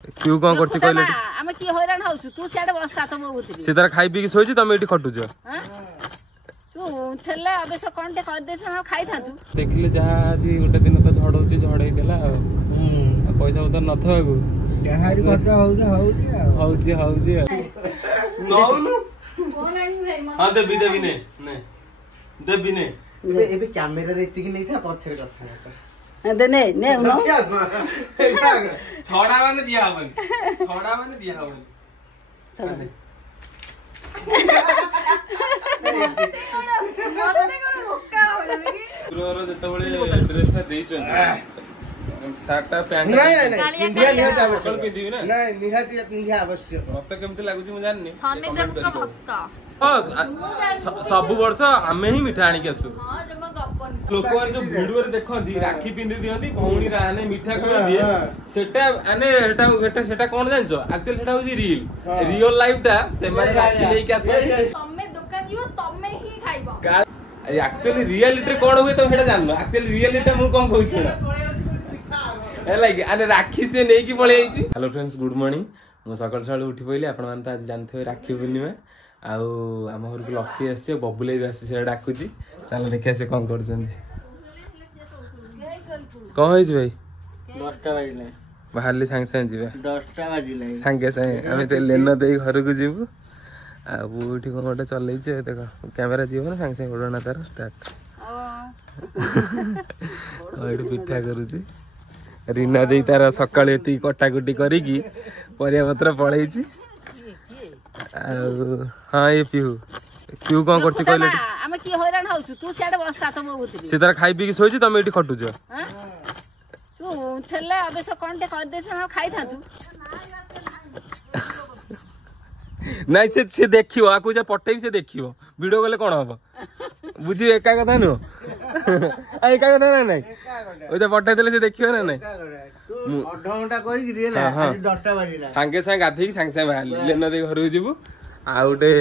क्यों कौन करछि कहले हम की हैरान होसु तू सेडे बस्ता त मो बुझी से तार खाई पी के सोइछि तमे एठी खटुछ तू थेले अबे से कोनटे कर दे हम खाई था तू देखले जहा जी गोटे दिन तो झड़ होछि झड़े देला पैसा उतर न थगु जहारी खर्च होउछि नौनु फोन आनी भाई हां देबी ने देबी ने एबे कैमरा रे इति कि नै था पछरे कथा दे ने उनो छोड़ा माने दिया हवन छोड़ा ने गुरुवार जेतबळे ड्रेसटा देइछन साटा पैंट नहीं इंडिया निहाती आवश्यक पिंदिबी ना नहीं निहाती पिंधिया आवश्यक मते केमति लागुची मु जाननी सनिदेव का भक्त सब वर्ष आमे ही मिठा आनी के आसु हां जब गपन लोक माने जो वीडियो रे देखंती राखी पिंदी दियंती भौणी राने मिठा खा दिए सेटा अने सेटा कोन जानछो एक्चुअली सेटा होजी रियल लाइफ टा से माने राखी नै के आसे तमे दुकान जीव तमे ही खाइबो एक्चुअली रियलिटी कोन हुए तो सेटा जाननो एक्चुअली रियलिटी मु कोन कहू छना लाइक अने राखी से नै की पळे आइची हेलो फ्रेंड्स गुड मॉर्निंग मु सकाळ सकाळ उठी पइले आपण मान त आज जानथे राखी पूर्णिमा आउ आम घर को लकी आसी बबुले भी आसी से डाकुची चलो देखिए से कौन कर कौन है भाई 10टा बाजिले बाहरली सांगे सांगे जीवा 10टा बाजिले सांगे सांगे आमे तो लेन दे घर को जीवु आ बूठी कोन गोटे चलै छै देखो कैमरा जीव ना सांगे सांगे उड़ना तार स्टार्ट ओइड पिठा करूची रीना देई तार सकाळे एती कटाकुटी करी की परिया पत्र पळैची हाँ ये क्यों कौन करछि कहले हम की हैरान होसु तू सेडे बस्ता त मो बुझी से तार खाई पी के सोइछि तमे एठी खटुछ तू थेले अबे से कोनटे कर दे हम खाई था तू नहीं से देखियो आकु जे पठेबी से देखियो वीडियो गले कोन हबो बुझी एका कथा नो एका कथा ना नहीं ओ जे पठे देले से देखियो ना नहीं आधा घंटा कहि कि रे आज 10टा बाजिला सांगे सांगे गाधे सांगे सांगे बाहर लेन दे घर को जीवु आ उटे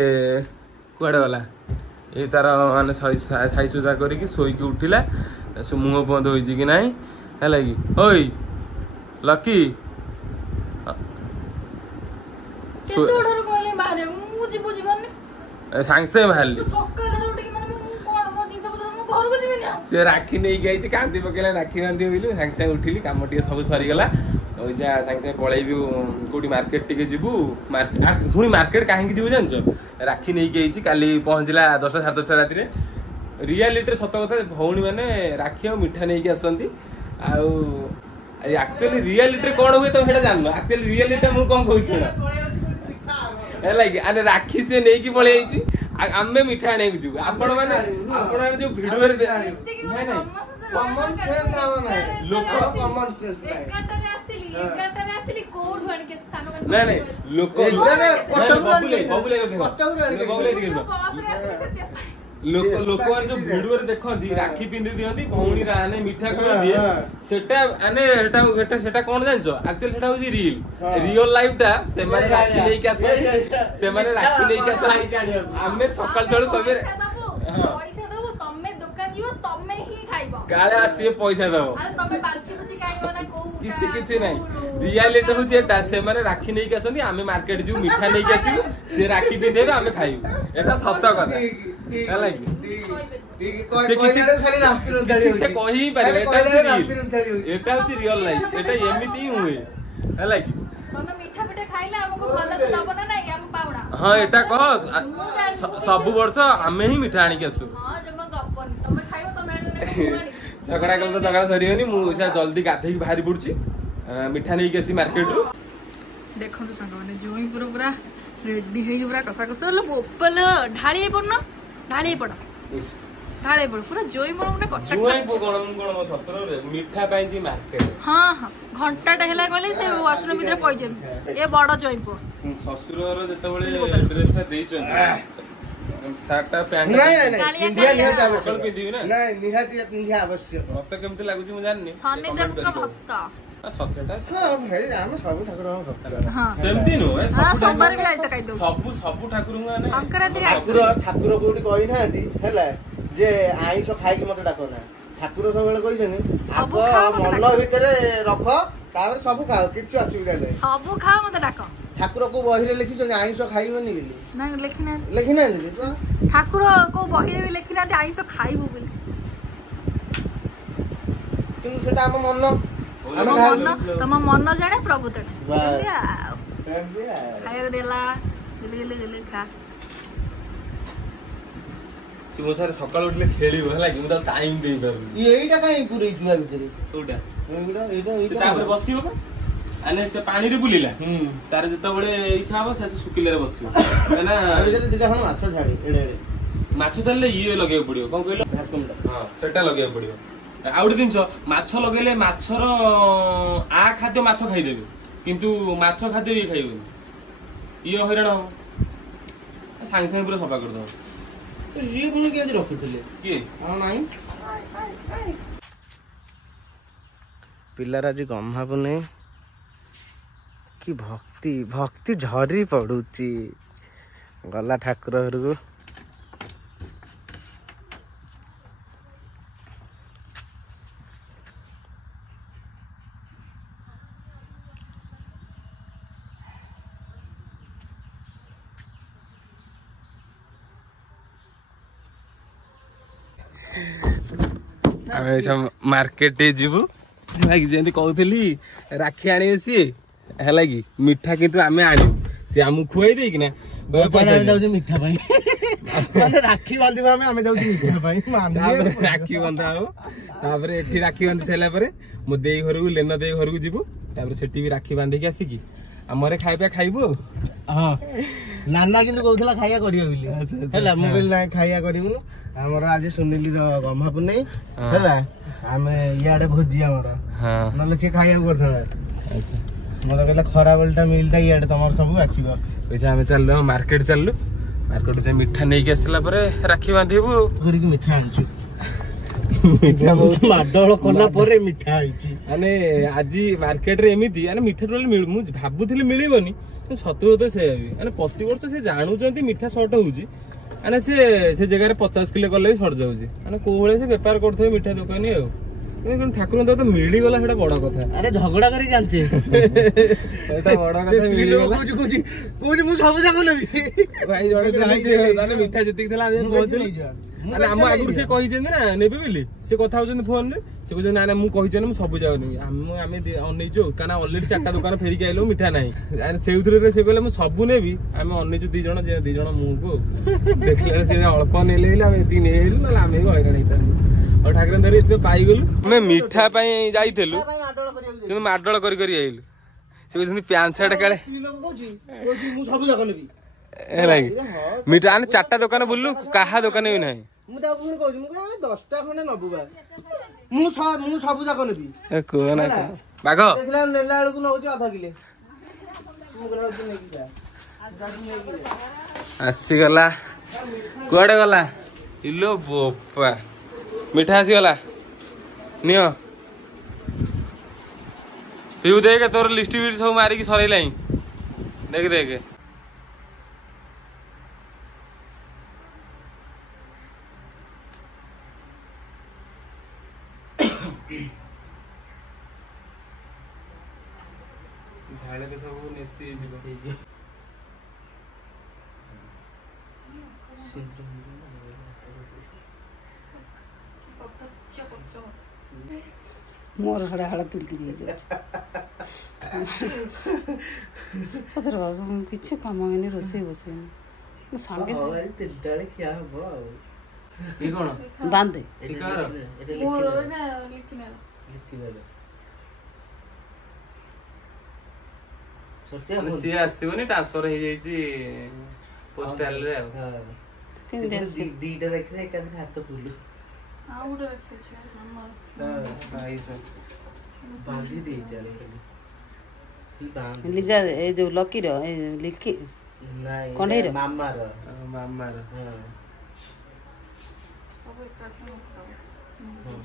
कुआडे वाला ए तार माने साई सुधा करी कि सोई के उठिला से मुंह बंद होई कि नहीं हैला कि ओई लकी केतोडर कोले बारे मुजी बुझी बन्ने सांगे सांगे बाहर सकाळ उठ के माने कोन मो दिन सब घर को जीबे ना से राखी नहीं गई छी कांदी पकेला राखी बांधी होइलु सांगे सांगे उठिली काम टिके सब सरी गला ओइजा सांगे सांगे पळैबी कोडी मार्केट टिके जीवु मार्केट पुनी मार्केट काहे की जीवु जानछो राखी नहीं गई छी काली पहुंचला 10 10:30 राती रे रियलिटी सत कथा भौणी माने राखी और मिठा नहीं के आसंती आ एक्चुअली रियलिटी कोन हुए तो सेटा जाननो एक्चुअली रियलिटी मु कोन कहू छना लाइक अने राखी से नहीं की पळे आइची आमे मिठा आने को जीव आपण माने जो वीडियो रे नहीं कॉमन सेंस आव नाही लोक कॉमन सेंस नाही 11 रे आसीली कोड भण के स्थान नहीं लोक बबुले लोक जो वीडियो रे देखंती राखी पिंदी दियंती भौणी राने मिठा खा दिए सेटा अने सेटा कोन जानछो एक्चुअली सेटा होजी रियल लाइफ टा से माने राखी नै के आसे से माने राखी नै के आसे आमे सकाळ चळू कबे पैसा दबो तमे दुकान जीव तमे ही खाइबो काले आसी पैसा दबो अरे तमे बाची बुची खाइबो ना को किछि नहीं रियलिटी होची एटा से माने राखी नै के आसंती आमे मार्केट जो मिठा नै के आसीबु से राखी पे देबे आमे खाइबु एटा सत्य कथा हैला कि से खाली रापी रंथाली से कहि पारे एटा होची रियल लाइफ एटा एमिति ही हुए हैला कि तमे मीठा पिठा खाइला हमको भला से दबो ना नहीं हम पाउडा हां एटा कह सब वर्ष आमे ही मिठा आनी के आसु हां जब गपन तमे खाइबो तमे आनी झगड़ा कल तो झगड़ा सरियोनी मु से जल्दी गाधे की बाहरी पड़ची मिठा नहीं के आसी मार्केट रू देखो तो संग माने जोई पूरा रेडी हे पूरा कसा कसा लो बोपल ढाळी पड़ना ढाळी पड़ पूरा जोई मोर ने कटा जोई कोन मो ससुर रे मिठा पाई जी मार्केट हां घंटा टा हेला गले से वासुन भीतर पइजन ए बड़ जोई पो ससुर रे जतबळे ड्रेसटा देइछन साटा पैंट नहीं इंडिया निहाती आवश्यक पिंदिबी ना नहीं निहाती पिंधिया आवश्यक मते केमति लागुची मु जाननी सनिदेव का भक्त सत्यटा हां भाई हम सब ठाकुर हम भक्त हां सेमति नो हां सोमवार भी आइछ कहि दो सब ठाकुर माने संक्रांति ठाकुर कोठी कहि नाहंती हैला जे आइसो खाइ के मते डाको ना ठाकुर सब बेले कहि जनी आप मन भितरे रख ତାପରେ ସବୁ ଖାଅ କିଛି ଅସୁବିଧା ନାହିଁ ସବୁ ଖାଅ ମତେ ଡାକ ଠାକୁର କୋଉ ବହିରେ ଲେଖିଛନ୍ତି ଆଇଁଷ ଖାଇବନି ବୋଲି ନାଇଁ ଲେଖିନାହାନ୍ତି ଲେଖିନାହାନ୍ତି ତ ଠାକୁର କୋଉ ବହିରେ ବି ଲେଖିନାହାନ୍ତି ଆଇଁଷ ଖାଇବୁ ବୋଲି କିନ୍ତୁ ସେଟା ଆମ ମନ ତମ ମନ ତମ ମନ ଜାଣେ ପ୍ରଭୁ ଜାଣେ ବାସ୍। ସେମିତି ଆଉ ଖାଇବାକୁ ଦେଲା ଗଲି ଖା ସେ ମୋ ସାଙ୍ଗରେ ସକାଳୁ ଉଠିଲେ ଖେଳିବ ହେଲା କି ମୁଁ ତାକୁ ଟାଇମ ଦେଇପାରୁନି ଏଇଟା କାଇଁ ପୁରେଇଛୁ ଆ ଭିତରେ କୋଉଟା ଏଇଟା ଏଇଟା ସେ ଏଇଟା ତାପରେ ବସିବ ବା ମାନେ ସେ ପାଣିରେ ବୁଲିଲା ତାର ଯେତେବେଳେ ଇଚ୍ଛା ହବ ସେ ଶୁଖିଲାରେ ବସିବ କାହିଁକିନା ଦିଟା ଖଣ୍ଡ ମାଛ ଛାଡି ଏଡେ ଏଡେ ମାଛ ଛାଡ଼ିଲେ ଇଏ ଲଗେଇବାକୁ ପଡିବ କଣ କହିଲ ଭାକୁମଟା ହଁ ସେଟା ଲଗେଇବାକୁ ପଡିବ ଆଉ ଗୋଟେ ଜିନିଷ ମାଛ ଲଗେଇଲେ ମାଛର ଆ ଖାଦ୍ୟ ମାଛ ଖାଇଦେବେ କିନ୍ତୁ ମାଛ ଖାଦ୍ୟ ଇଏ ଖାଇବନି ଇଏ ହଇରାଣ ହବ ସାଙ୍ଗେ ସାଙ୍ଗେ ପୁରା ସଫା କରିଦବ ସିଏ ପୁଣି କେମିତି ରଖୁଥିଲେ କିଏ ନାଇଁ ପିଲାର ଆଜି ଗହ୍ମା ପୁନେଇ କି ଭକ୍ତି ଭକ୍ତି ଝରି ପଡୁଛି ଗଲା ଠାକୁର ଘରକୁ ଆମେ ମାର୍କେଟ ଯିବୁ ଯେମିତି କହୁଥିଲି ରାକ୍ଷୀ ଆଣିବେ ସିଏ ହେଲା କି ମିଠା କିନ୍ତୁ ଆମେ ଆଣିବୁ ସିଏ ଆମକୁ ଖୁଆଇ ଦେଇକିନା ଯାଉଛୁ ମିଠା ପାଇଁ ରାକ୍ଷୀ ବାନ୍ଧିବୁ ଆମେ ଯାଉଛୁ ମିଠା ପାଇଁ ରାକ୍ଷୀ ବନ୍ଧା ହବ ତାପରେ ଏଠି ରାକ୍ଷୀ ବାନ୍ଧି ସାରିଲା ପରେ ମୋ ଦେଇ ଘରକୁ ଲେନ ଦେଇ ଘରକୁ ଯିବୁ ତାପରେ ସେଠି ବି ରାକ୍ଷୀ ବାନ୍ଧିକି ଆସିକି ଆମର ଖାଇବା ଖାଇବୁ ଆଉ ହଁ ନାନା କିନ୍ତୁ କହୁଥିଲା ଖାଇବା କରିବ ବୋଲି ହେଲା ମୁଁ କହିଲି ନାଇଁ ଖାଇବା କରିବୁନୁ ଆମର ଆଜି ସୁନିଲିର ଗହ୍ମା ପୁନେଇ ହେଲା ଆମେ ଇଆଡେ ଭୋଜି ଆମର ନହେଲେ ସିଏ ଖାଇବାକୁ କରିଥାନ୍ତା ମତେ କହିଲା ଖରାବେଳଟା ମିଲଟା ଇଆଡେ ତମର ସବୁ ଆସିବ ପଇସା ଆମେ ଚାଲିଲୁ ମାର୍କେଟ ଚାଲିଲୁ ମାର୍କେଟ ଯାଇ ମିଠା ନେଇକି ଆସିଲା ପରେ ରାକ୍ଷୀ ବାନ୍ଧିବୁ କରିକି ମିଠା ଆଣିଛୁ ମାଡଳ କଲା ପରେ ମିଠା ହେଇଛି ମାନେ ଆଜି ମାର୍କେଟରେ ଏମିତି ମାନେ ମିଠା ଟୋଟାଲି ମୁଁ ଭାବୁଥିଲି ମିଳିବନି ସତ ସେଇଆ ବି ମାନେ ପ୍ରତିବର୍ଷ ସେ ଜାଣୁଛନ୍ତି ମିଠା ସର୍ଟ ହଉଛି ମାନେ ସେ ଜାଗାରେ 50 କିଲୋ କଲେ ବି ସରି ଯାଉଛି ମାନେ କୋଉ ଭଳିଆ ସେ ବେପାର କରୁଥିବେ ମିଠା ଦୋକାନୀ ଆଉ କିନ୍ତୁ ଠାକୁରଙ୍କ ତ ମିଳିଗଲା ସେଟା ବଡ କଥା ଆରେ ଝଗଡା କରି ଜାଣିଛେ ସେଟା ବଡ କଥା କହୁଛି ମୁଁ ସବୁ ଯାକ ନେବି ଭାଇ ଜଣେ ମିଠା ଯେତିକି ଥିଲା ଆମେ ପହଞ୍ଚିଲୁ ଆମ ଆଗରୁ ସେ କହିଛନ୍ତି ନା ନେବେ ବୋଲି ସେ କଥା ହଉଛନ୍ତି ଫୋନରେ ସେ କହୁଛନ୍ତି ନା ମୁଁ କହିଛି ମୁଁ ସବୁ ଯାକ ନେବି ଆମେ ଅନେଇଛୁ କାରଣ ଅଲରେଡି 4ଟା ଦୋକାନ ଫେରିକି ଆଇଲୁ ମିଠା ନାହିଁ ସେଇଥିରେ ସେ କହିଲେ ମୁଁ ସବୁ ନେବି ଆମେ ଅନେଇଛୁ 2 ଜଣ ମୁହଁକୁ ଦେଖିଲା ସେ ଅଳ୍ପ ନେଲେ ଆମେ ଏତିକି ନେଇଆଇଲୁ ନହେଲେ ଆମେ ବି ହଇରାଣ ହେଇଥାନ୍ତୁ ଆଉ ଠାକୁର ଧରି ଏତେ ପାଇଗଲୁ ଆମେ ମିଠା ପାଇଁ ଯାଇଥିଲୁ କିନ୍ତୁ ମାଡଳ କରି ଆଇଲୁ ସେ କହୁଛନ୍ତି ପ୍ୟାଣ୍ଟ ସାର୍ଟ କାଳେ ମୁଁ ସବୁ ଯାକ ନେବି ହେଲା କି ମିଠା ଆମେ 4ଟା ଦୋକାନ ବୁଲିଲୁ କାହା ଦୋକାନ ବି ନାହିଁ ମୁଁ ତାକୁ ପୁଣି କହୁଛି ମୁଁ କହିଲି 10ଟା ଖଣ୍ଡେ ନବୁ ବା ମୁଁ ସବୁ ଯାକ ନେବି କୁହନା ବାଘ ଦେଖିଲା ନେଲା ବେଳକୁ ନଉଛି ଅଧା କିଲେ ଆସିଗଲା କୁଆଡେ ଗଲା ଇଲୋ ବୋପା ମିଠା ଆସିଗଲା ନିଅ ପିଉ ଦେଖେ ତୋର ଲିଷ୍ଟ ବିଷ୍ଟ ସବୁ ମାରିକି ସରେଇଲାଇଁ ଦେଖେ ଝାଳରେ ସବୁ ନେସି ଯିବ ମୋର ସାଡେ ହାଳ ତିଲକିରି ହେଇଯାଉଛି ସତରେ ଭାବୁଛ ମୁଁ କିଛି କାମ ହେଇନି ରୋଷେଇ ବସେଇନି ମୁଁ ସାଙ୍ଗେ ସାଙ୍ଗେ ଖିଆ ହବ ଆଉ ଇଏ କଣ ବାନ୍ଧେ ସିଏ ଆସିବନି ଟ୍ରାନ୍ସଫର ହେଇଯାଇଛି ପୋଷ୍ଟାଲରେ ଆଉ ଦିଟା ଦେଖିଲେ ଏକାଥରେ ହାତ ଫୁଲୁ ବାନ୍ଧି ଦେଇଛି ଲିଜା ଏଇ ଯୋଉ ଲକିର ଏଇ ଲିକି କଣ୍ଢେଇର ମାମାର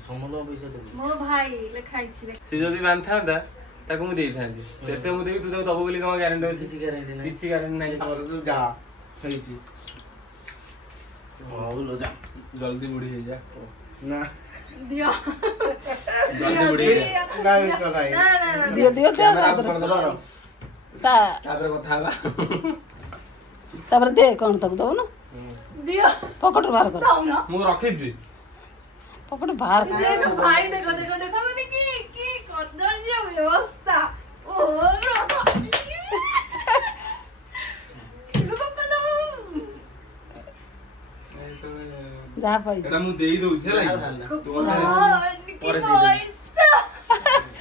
ସମସ୍ତଙ୍କ ପଇସା ଦେବୁ ମୋ ଭାଇ ଲେଖା ହେଇଛି ସେ ଯଦି ବାନ୍ଧିଥାନ୍ତା ତାକୁ ମୁଁ ଦେଇଥାନ୍ତି କେତେ ମୁଁ ଦେବି ତୁ ତାକୁ ଦବୁ ବୋଲି କଣ ଗ୍ୟାରେଣ୍ଟି ଅଛି କିଛି ଗ୍ୟାରେଣ୍ଟି ନାହିଁ ଯା ହେଇଛି ଜଲ୍ଦି ବୁଢୀ ହେଇଯା ନା दियो जल्दी बुड़ेगी दियो दियो कैमरा ऑफ कर दबा रो ता तापर कथा बा तापर दे कौन तक दो ना दियो पकड़ बाहर कर दो ना मु रखी छी पकड़ बाहर कर देखो भाई देखो देखो देखो मैंने की कर्तव्य व्यवस्था ओ जा पाई एटा मु देई दउ छै ला तू पैसा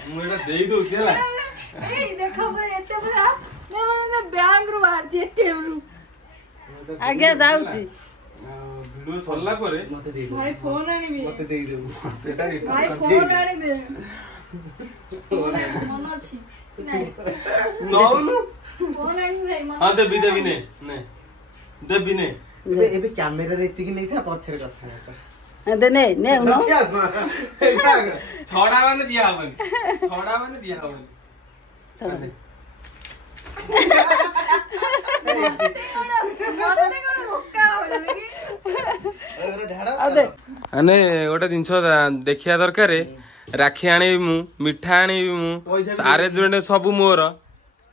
मु एटा देई दउ छै ला ए देखो पूरा एते पूरा मैं माने बैंक रो बाहर जे एटीएम रो आगे जाउची वीडियो सरला परे मते देई दउ भाई फोन आनिबे मते देई दउ एटा भाई फोन आनिबे फोन मन अछि नहीं नौनु फोन आनिबे मन हां देबी ने देबी ने ଏବେ କ୍ୟାମେରାରେ ଏତିକି ନେଇଥା ପଛରେ କଥା दे ने ने उनो ଛଡା ମାନେ ଦିଆ ହବନି ଛଡା ମାନେ ଦିଆ ହବନି चलो मते कोन भोका होले ମାନେ ଗୋଟେ ଜିନିଷ ଦେଖିବା ଦରକାର ରାକ୍ଷୀ ଆଣିବି ମୁଁ ମିଠା ଆଣିବି ମୁଁ ଆରେଞ୍ଜମେଣ୍ଟ ସବୁ ମୋର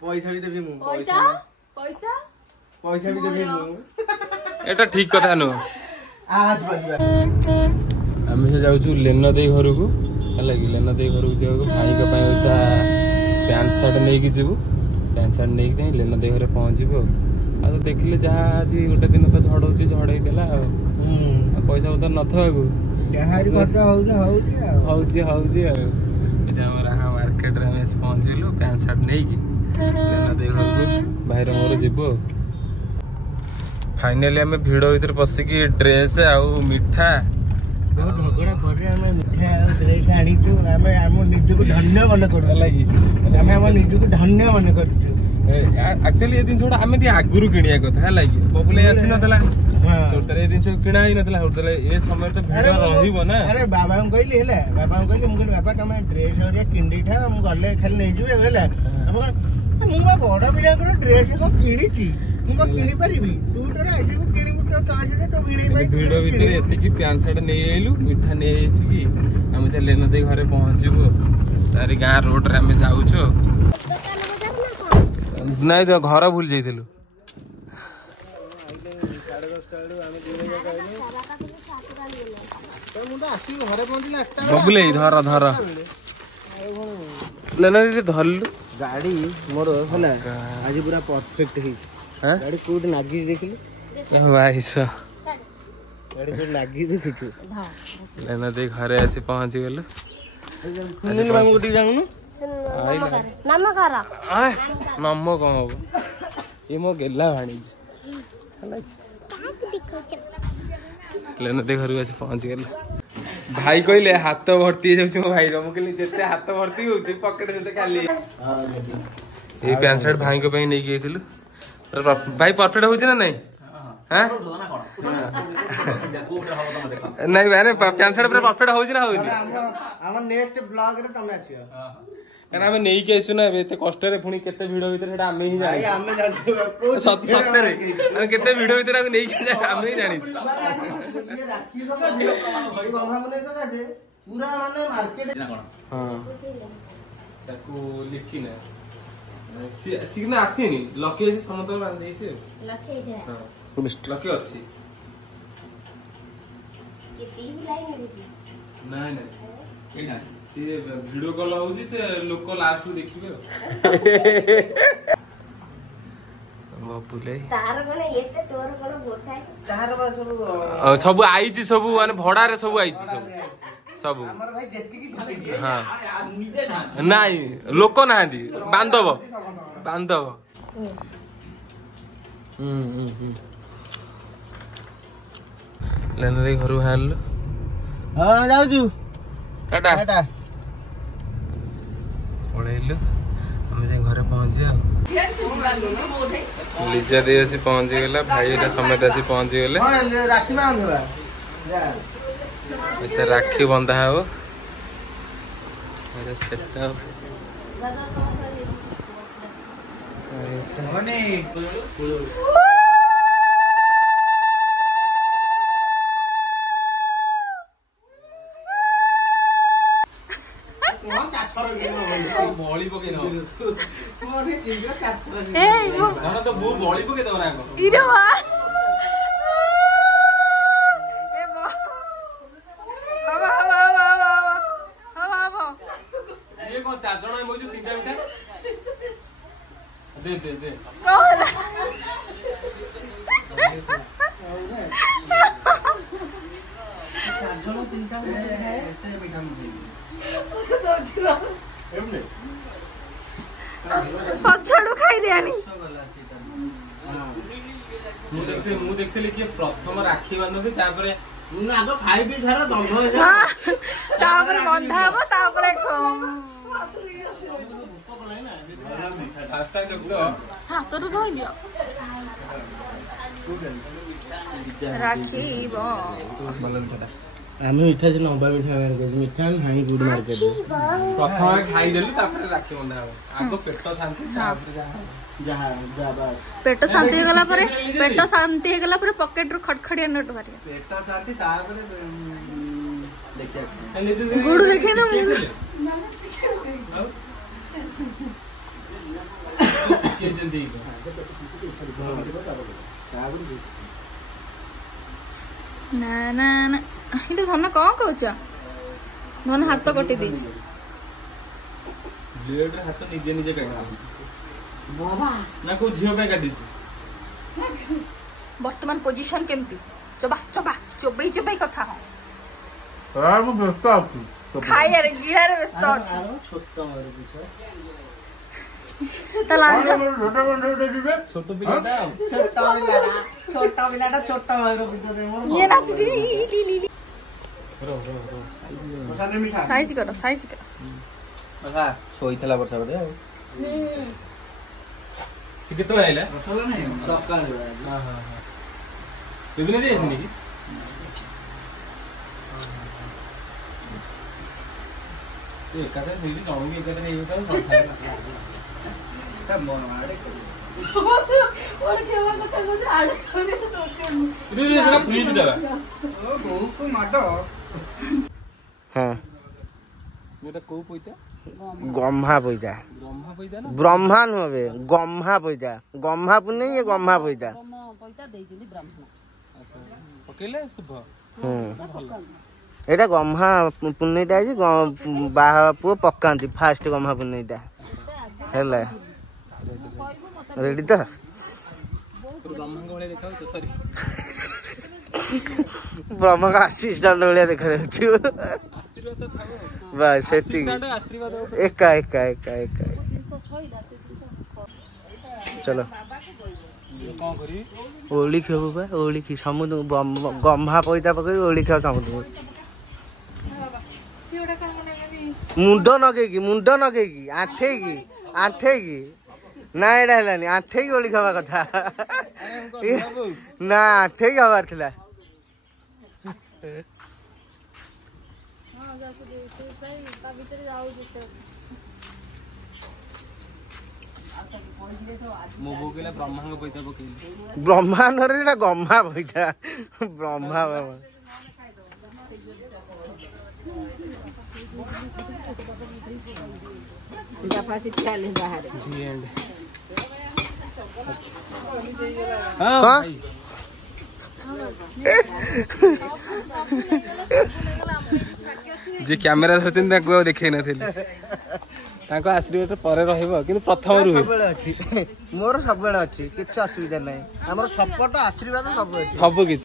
ପଇସା ବି ଦେବି ମୁଁ पैसा पैसा ପଇସା ବି ଦେବି ମୁଁ ଏଟା ଠିକ କଥା ନୁହଁ ଆଜ ବାଜିବା ଆମେ ସେ ଯାଉଛୁ ଲେନା ଦେଇ ଘରକୁ ହେଲା କି ଲେନା ଦେଇ ଘରକୁ ଯିବାକୁ ଭାଇଙ୍କ ପାଇଁ ହଉଛି ପ୍ୟାଣ୍ଟ ସାର୍ଟ ନେଇକି ଯିବୁ ପ୍ୟାଣ୍ଟ ସାର୍ଟ ନେଇକି ଯାଇ ଲେନା ଦେଇ ଘରେ ପହଞ୍ଚିବୁ ଆଉ ତ ଦେଖିଲେ ଯାହା ଆଜି ଗୋଟେ ଦିନ ତ ଝଡ଼ ହଉଛି ଝଡ଼ ହେଇଗଲା ଆଉ ପଇସା ପତ୍ର ନଥିବାକୁ ଯାହାରି ଖର୍ଚ୍ଚ ହଉଛି ହଉଛି ଆଉ ଏ ଯେ ଆମର ମାର୍କେଟରେ ଆମେ ଆସି ପହଞ୍ଚିଲୁ ପ୍ୟାଣ୍ଟ ସାର୍ଟ ନେଇକି ଲେନା ଦେଇ ଘରକୁ ଭାଇର ମୋର ଯିବୁ ଆଉ फाइनली आम भिड़ भीतर पशिकी ड्रेस आउ मिठा झगड़ा करे आमे मिठा ड्रेस आनिचु आमे हम निजको धन्य मन करू लगी आमे हम निजको धन्य मन करछु एक्चुअली ये दिन छोड़ा आमे ती आगुरु किनिया कथा है लागी पपुले आसी नतला सोतरे दिन सब किना ही नतला होतले ए समय तो भिड़ रहिबो ना अरे बाबा को कहली हेला बाबा को कहली मुगल बाबा तमे ड्रेस ओरिया किंडी था हम गले खाली नै जुबे हेला अब मु बा बड़ा पिला को ड्रेस को किनीची मु किनी परिबी तू तोरा ऐसे को किनी मुट तो आसे तो किनी भाई भिड़ भीतर एते की पैंट शर्ट नै आइलु मिठा नै आइछि की हम से लेना दे घरे पहुंचबो तारी गां रोड रे हम जाउछो नै तो घर भूल जाइथिलु बबुले धर धर लेना दे धरलु गाड़ी मोर होला आज पूरा परफेक्ट है हां गाड़ी कोड नागी देखली भाई सा गाड़ी कोड नागी देखिछु लेना दे घरे आसी पहुंच गेलु सुनील मामू कोटी जाउनु नाम करा आय नम्म कम हो ये मो गेला भाणी लेना दे घर आसी पहुंच गेल भाई कहले हाथ भर्ती जाउछ मो भाई रो मु कहली जेते हाथ भर्ती होउछ पॉकेट से खाली ए पैंट शर्ट भाई को पई नै गेथिलु भाई परफेक्ट होउछ ना नहीं हां नहीं मैंने पैंट शर्ट पूरा परफेक्ट होउछ ना होउछ हम नेक्स्ट ब्लॉग रे तमे आसियो कारण आमे नै के आसु ना एते कष्ट रे पुनी केते भिडियो भीतर सेटा आमे ही भाई जानि हमें जानते हो सत्य रे आमे केते भिडियो भीतर आमे नै के आमे ही जानि ये राखी लगा दे भाई गंगा मने जगह जे पूरा माने मार्केट हां ताको लिखी ना सिग्ना आसीनी लकी अछि समतल बांध देइसे लखे दे हां लकी अछि ये तीन लाइन रे नहीं नहीं केना से वीडियो कॉल होउची से लोक लास्ट को देखिबे बापुले तार कोन एते तोर कोन गोठाई तार बा सब सब आईची सब माने भड़ा रे सब आईची सब सब हमर भाई जेति की सिटी हां नहीं लोक नांदी बांधव बांधव लेना दे घरु हाल हां जाउछु टाटा टाटा पळेलु हम जे घरे पहुंचिया लिजा दे आसी पहुंच गेला भाई रे समेत आसी पहुंच गेले हां राखी बांधवा जा अच्छा राखी बंधा हो अरे सेटअप बळी पके दो मोरे सिंगर चात्र ए यो धन तो बो बळी पके दो ना को इरे बा ए बा हवा हवा हवा हवा हवा हवा ये को चार जण मोजु तीनटा मिठा दे दे दे कहला चार जण तीनटा ऐसे बैठा मुझे एमने पछाड़ू खाई दियानी मु देखते कि प्रथम राखी बांधती तापरे मुना आगो खाई भी सारा दम तापरे बंधा हबो तापरे फास्ट टाइम देखो हाथ तो धोई दियो राखी बो आमे मिठा जे नबा मिठा मार के मिठा हाई गुड मार्केट प्रथम खाई देलु तापरे राखी बंधा हो आगो पेट शांति तापरे जहा जाबा पेट शांति हे गला पर पॉकेट रो खटखड़िया नोट मारिया पेट शांति तापरे देखिया गुड़ देखे तो के जल्दी ना ना ना इटे धन कौन कहूच धन हाथ कटि दी ब्लेड रे हाथ निजे निजे काटी ना को झियो पे काटी वर्तमान पोजीशन केमती चबा चबा चोबई चोबई कथा हो हां मु व्यस्त आछु खाइया रे गिया रे व्यस्त अछि छोटा मार पीछे त लांजा छोटो पिलाटा छोटा मार पीछे दे मोर ये नाची दी ली रो मिठा साइज करो बाबा सोइतला वर्षा बडे से केतला आइला रसला नहीं सकाळ हां हां हां बिबिने दे आछनी ए कथा बिबि जाऊंगी एकत्र हे होता का मोर मारे और केवा कथा को आड़ करे तो रे सेटा फ्रीज देबा ओ बहुत माडो हां मेटा को पइता गम्हा पइता ब्रह्मा पइता ना ब्रह्मा नबे गम्हा पइता गम्हा पुने ये गम्हा पइता पैसा देइछिली ब्राह्मण अच्छा पकेले शुभ एटा गम्हा पुनेटा जे बाहा पु पकांती फास्ट गम्हा पुनेटा हैला रेडी तो ब्रह्मा को देखाउ तो सॉरी ब्रह्मा का असिस्टेंट वाले देखा छु आशीर्वाद थाओ बस सेती आशीर्वाद एका चलो ये कौन करी ओली खेबो बा ओली खी समुद्र गम्हा पइता पकई ओली खा समुद्र सियोडा का मने मुंडो नगेगी आठेगी ना एडा हेलानी आठेगी ओली खावा कथा ना आठेगी हबार थिला हां जासु दे सही का भीतर जाऊ जते मो बोकेला ब्रह्मा को पइता पकेली ब्रह्मांड रे गम्हा पइता ब्रह्मा बाबा फांसी चाले बाहर जी एंड हां भाई जे कैमरा धरछन ताको देखै नथिले ताको आशीर्वाद परे रहइबो किंतु प्रथम रु सबले अछि मोर सबले अछि किछ असुविधा नै हमर सपोर्ट आशीर्वाद सब अछि सब किछ